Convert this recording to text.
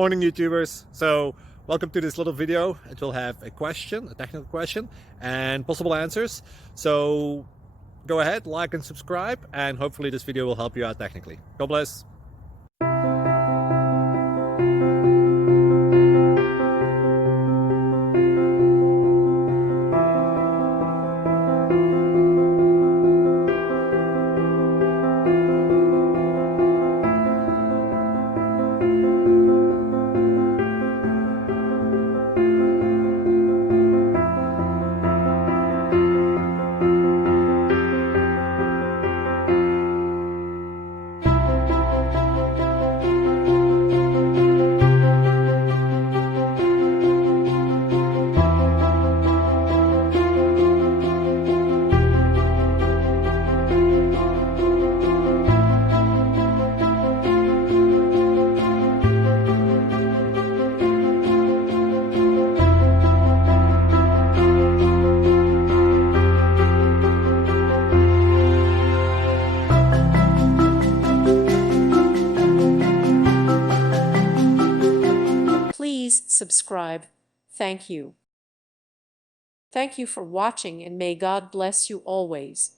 Morning, YouTubers. So welcome to this little video. It will have a question, a technical question, and possible answers. So go ahead, like and subscribe, and hopefully this video will help you out technically. God bless. Please subscribe. Thank you. Thank you for watching, and may God bless you always.